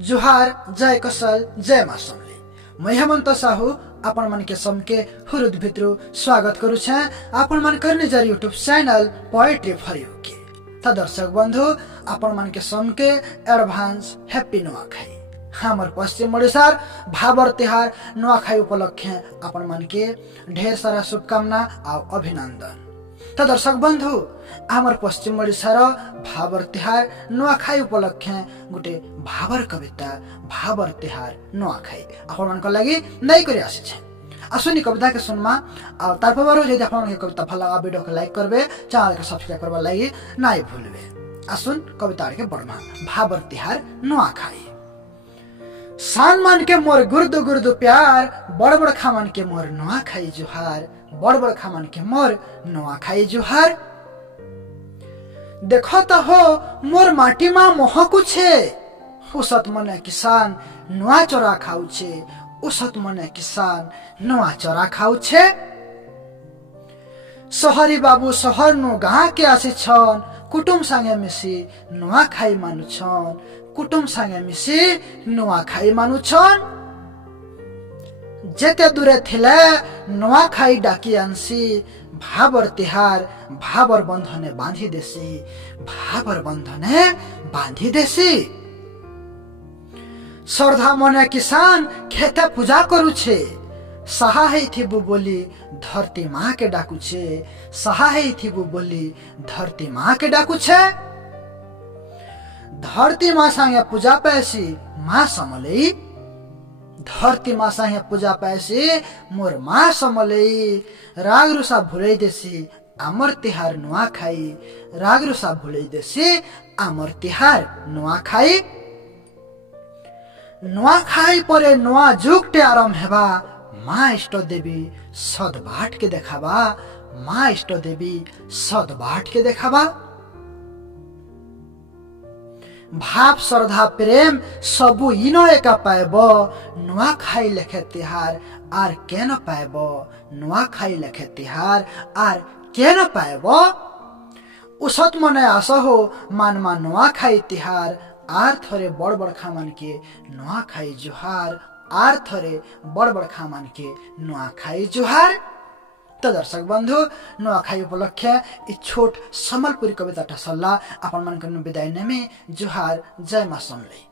जुहार जय कसल जय माँ समले। मैं हेमंत साहू आपण मन के समके हृदय भित्र स्वागत करू छे आपण मन करने जर YouTube channel poetry for you के। त दर्शक बंधु आपण मन के समके एडवांस हैप्पी नुआखाई। हमर पश्चिम ओडिशा भाबर तिहार नुआखाई उपलक्ष्य आपण मन के ढेर सारा शुभकामना और अभिनंदन। त दर्शक बंधु आमर पश्चिम ओडिशा भाबर तिहार नुआखाई उपलक्ष्य गोटे भाबर कविता भाबर तिहार नुआखाई आपण मन लागि नै करि आसी छे। आसुनी कविता के सुनमा और तारपबारो यदि आपण के कविता भला लगा वीडियो के लाइक करबे चैनल के सब्सक्राइब करबा लागि नै भूलबे। आसुन कविता के बढमा भाबर तिहार नुआखाई। सान मान के मोर गुर्दु गुर्दु प्यार बड़ बड़ खामान के मोर नुआखाई जुहार बड़ बड़ खामान के मोर नुआखाई जुहार। देखो तो हो मोर माटी मा मोहकु छे उसत मने किसान नुआ चोरा खाउ छे उसत मने किसान नुआ चोरा खाउ छे। सहरी बाबू सहर नु गाँ के आसी छन कुटुम संगे मिसी नुआ खाई मानु छन कुटुम संगे मिसी नुआ खाई मानु छन। जेते दूरे थिले नुआ खाई डाकी आनसी भाबर तिहार भाबर बंधने बांधी देसी भाबर बंधने बांधी देसी। श्रद्धा मने किसान खेते पूजा करू छे सहाय थिबु बोली धरती माँ के डाकू छे सहाय थिबु बोली धरती माँ के डाकू छे। धरती माँ संगे पूजा पैसी माँ समलई धरती माँ संगे पूजा पैसी मोर माँ समलई। राग रुसा भुलै देसी आमर तिहार नुआखाई राग रुसा भुलै देसी आमर तिहार नुआखाई। नुआखाई परे नुआ जुगटे आरंभ हेबा माँ इष्ट देवी सद बाट के देखाबा माँ इष्ट देवी सद बाट के देखाबा। भाव श्रद्धा प्रेम सबु इनो एका पाएब नुआखाई लेखे तिहार आर के न पाएब नुआखाई लेखे तिहार आर के न पाएब। उसत मने आस हो मानमा नुआखाई तिहार आर थोरे बड़ बड़ खामान के नुआखाई जुहार आर थोरे बड़ बड़ खामान के नुआखाई जुहार। तो दर्शक बंधु नुआखाई उपलक्ष्य इ छोट सम्बलपुरी कविता सल्लाह आपण मन विदाय नेमे जुहार जय माँ समले।